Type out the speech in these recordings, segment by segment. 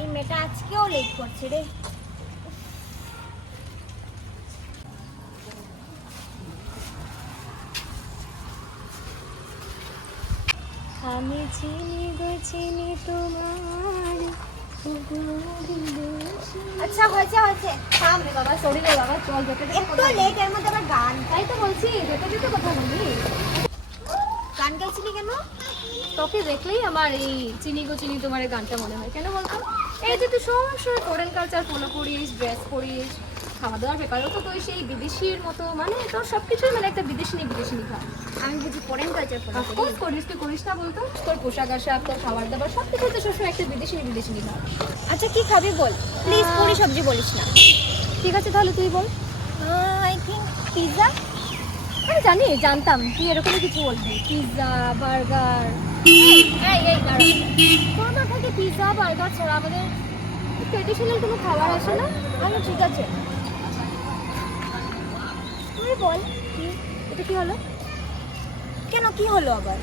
এই মেয়েটা আজকেও লেট করছে রে। আমি চিনি গো চিনি তোমার। আচ্ছা হয়েছে হয়েছে, থাম রে বাবা, সরি রে বাবা, চল যেতে যেতে একটু লেট, এর মধ্যে আবার গান। তাই তো বলছি যেতে যেতে কথা বলি। গান গাইছিলি কেন? তোকে দেখলেই আমার এই চিনি গো চিনি তোমার এই গানটা মনে হয়। কেন বলতো? এই যে তুই সবসময় ফরেন কালচার ফলো করিস, ড্রেস করিস, খাওয়া দাওয়ার ব্যাপারেও তো তুই সেই বিদেশির মতো, মানে তোর সব কিছুই মানে একটা বিদেশি খা। আমি বুঝি ফরেন কালচার ফলো করিস, তুই করিস না বলতো? তোর পোশাক আশাক, তোর খাবার দাবার সব কিছু তো সবসময় একটা বিদেশি খা। আচ্ছা কি খাবি বল প্লিজ, পুরি সবজি বলিস না। ঠিক আছে তাহলে তুই বল। I think pizza. আমি জানতাম তুই এরকমই কিছু বলবি, পিৎজা বার্গার। তোর মাথায় কি পিৎজা বার্গার ছাড়া আমাদের ট্রেডিশনাল কোনো খাবার আসে না? আচ্ছা ঠিক আছে, তুই বল এটা কি হলো? কেন কি হলো আবার?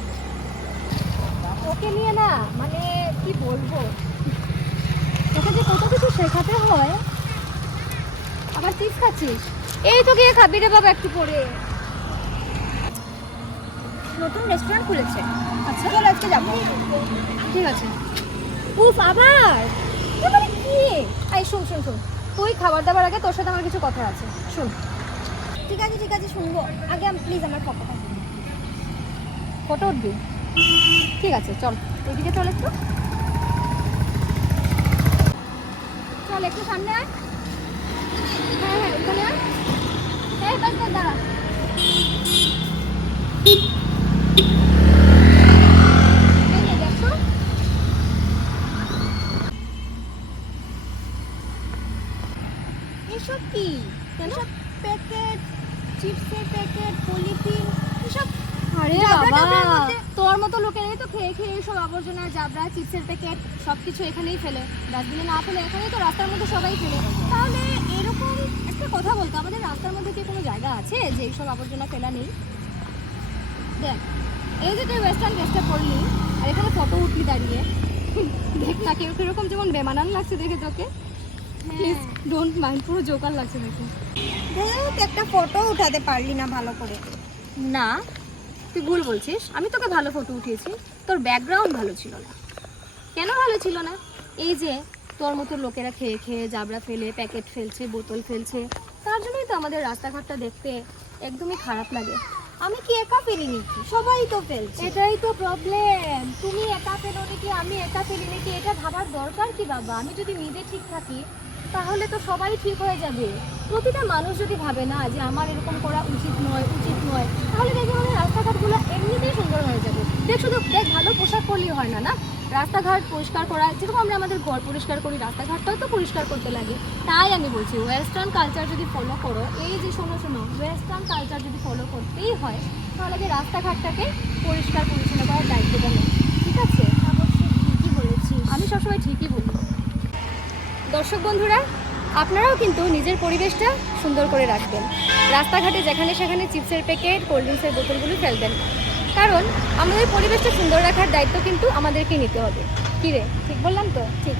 ওকে নিয়ে না, মানে কি বলবো, তোকে যে কত কিছু শেখাতে হয়, আবার চিপস খাচ্ছিস। এই তো গিয়ে খাবি রে বাবা একটু পরে। নতুন রেস্টুরেন্ট খুলেছে। আচ্ছা চল আজকে যাবো। ঠিক আছে। উফ আবার মানে কি? এই শোন তুই খাবার দাবার আগে তোর সাথে আমার কিছু কথা আছে, শোন। ঠিক আছে শুনবো, আগে প্লিজ আমার ফটো উঠবি? ঠিক আছে চল, এদিকে চল একটু, চল একটু সামনে আয়। হ্যাঁ ওখানে আয়। এই বাস দাঁড়া। এসব কি? এসব প্যাকেট, চিপসের প্যাকেট, পলিথিন এসব। আরে বাবা, তোর মতো লোকেরাই তো খেয়ে সব আবর্জনা, জাবরা, চিপসের প্যাকেট সব কিছু এখানেই ফেলে। ডাস্টবিনে না ফেলে এখানেই তো রাস্তার মধ্যে সবাই ফেলে। তাহলে এরকম একটা কথা বলতো, আমাদের রাস্তার মধ্যে কি কোনো জায়গা আছে যে এইসব আবর্জনা ফেলা নেই? দেখ, এই যে তুই ওয়েস্টার্ন ড্রেসটা পরলি আর এখানে ফটো উঠলি দাঁড়িয়ে, দেখ না কেউ কিরকম যেমন বেমানান লাগছে দেখে তোকে। প্লিজ ডোন্ট মাইন্ড, পুরো জোকার লাগছে দেখে। একটা ফটো উঠাতে পারলি না ভালো করে? না তুই ভুল বলছিস, আমি তোকে ভালো ফটো উঠিয়েছি, তোর ব্যাকগ্রাউন্ড ভালো ছিল না। কেন ভালো ছিল না? এই যে তোর মতো লোকেরা খেয়ে জাবরা ফেলে, প্যাকেট ফেলছে, বোতল ফেলছে, তার জন্যই তো আমাদের রাস্তাঘাটটা দেখতে একদমই খারাপ লাগে। আমি কি একা ফেলি নাকি? সবাই তো ফেলছে। এটাই তো প্রবলেম, তুমি একা ফেলো নাকি আমি একা ফেলি নাকি এটা ভাবার দরকার কি বাবা? আমি যদি নিজে ঠিক থাকি তাহলে তো সবাই ঠিক হয়ে যাবে। প্রতিটা মানুষ যদি ভাবে না যে আমার এরকম করা উচিত নয়, তাহলে দেখবে আমাদের রাস্তাঘাটগুলো এমনিতেই সুন্দর হয়ে যাবে। দেখ ভালো পোশাক পরলেই হয় না, না রাস্তাঘাট পরিষ্কার করা, যেরকম আমরা আমাদের ঘর পরিষ্কার করি রাস্তাঘাটটাও তো পরিষ্কার করতে লাগে। তাই আমি বলছি ওয়েস্টার্ন কালচার যদি ফলো করো, এই যে শোনো ওয়েস্টার্ন কালচার যদি ফলো করতেই হয় তাহলে যে রাস্তাঘাটটাকে পরিষ্কার পরিচ্ছন্ন করার দায়িত্ব দেবে। ঠিক আছে? অবশ্যই ঠিকই বলেছি, আমি সবসময় ঠিকই বলি। দর্শক বন্ধুরা, আপনারাও কিন্তু নিজের পরিবেশটা সুন্দর করে রাখবেন। রাস্তাঘাটে যেখানে সেখানে চিপসের প্যাকেট, কোল্ড ড্রিঙ্কসের বোতলগুলো ফেলবেন, কারণ আমাদের পরিবেশটা সুন্দর রাখার দায়িত্ব কিন্তু আমাদেরকে নিতে হবে। কী রে, ঠিক বললাম তো? ঠিক।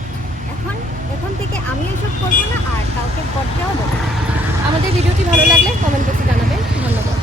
এখন থেকে আমি এসব করবো না, আর কাউকে করতেও দেবো না। আমাদের ভিডিওটি ভালো লাগলে কমেন্ট বক্সে জানাবেন। ধন্যবাদ।